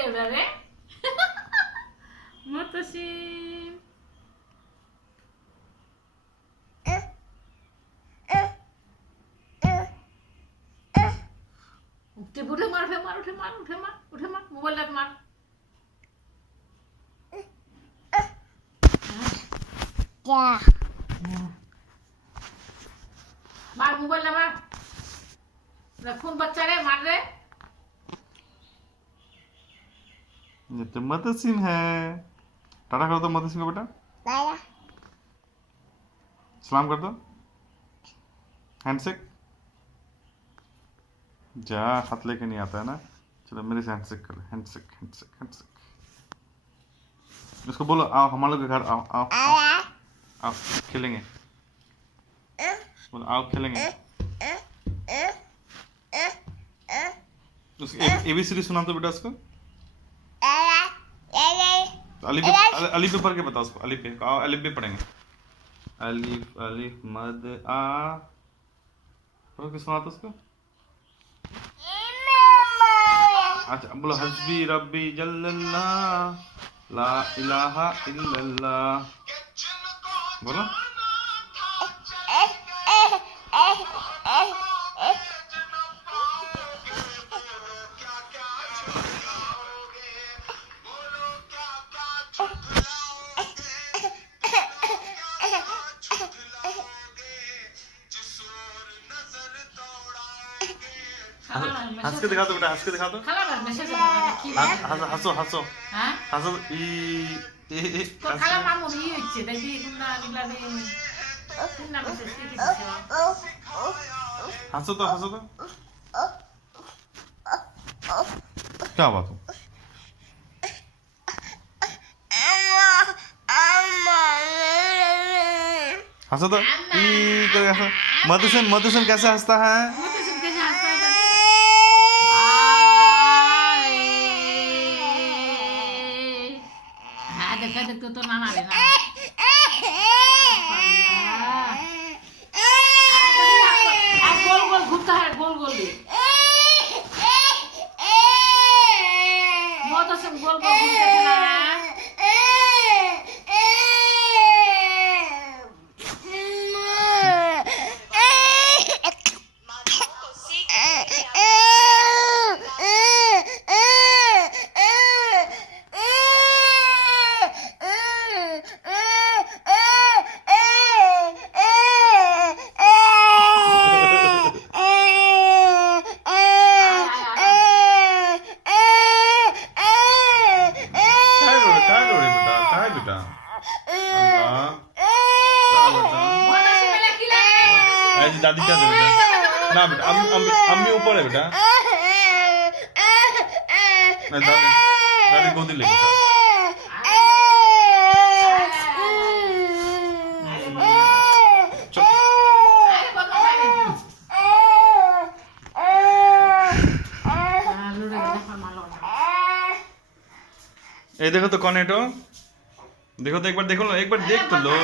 রে ওরা রে মতসিম উঠে উঠে মার উঠে মার উঠে মার উঠে মার উঠে মার মোবাইল মার मार मोबाइल ना मार रखून बच्चा रे मार रे ये तो मदसिन है टाटा करो तो मदसिन को बेटा टाटा सलाम कर दो हैंडशेक जा हाथ लेके नहीं आता है ना चलो मेरे से हैंडशेक कर हैंडशेक हैंडशेक हैंडशेक उसको बोलो आओ हमारे लोग के घर आओ आओ आओ खेलेंगे बोलो आओ खेलेंगे उसकी एबीसीडी सुना तो बेटा उसको अलिफ पे पढ़ के बताओ उसको अलिफ पे आओ अलिफ पे पढ़ेंगे अलिफ अलिफ मद आ पढ़ के सुना तो उसको अच्छा बोलो हस्बी रब्बी जल्लल्लाह ला इलाहा इल्लल्लाह बोलो हंस के दिखा दो बेटा हंस के दिखा दो हंसो हंसो हंसो तो खाला मामू ये হচ্ছে দেখি কুন্না নিলাবে কুন্না মেসেজ কি দিছে हंसो तो क्या बात हो हंसो तो ई कैसे मधुसन मधुसन कैसे हंसता है देखा देखते तो ना मारे ना गोल गोल घूमता है गोल गोल बहुत असम गोल गोल घूमता है ना दादी क्या दे बेटा ना बेटा अम्मी ऊपर है बेटा नहीं दादी गोदी ले बेटा ये देखो तो कौन है तो देखो तो एक बार देखो लो एक बार देख तो लो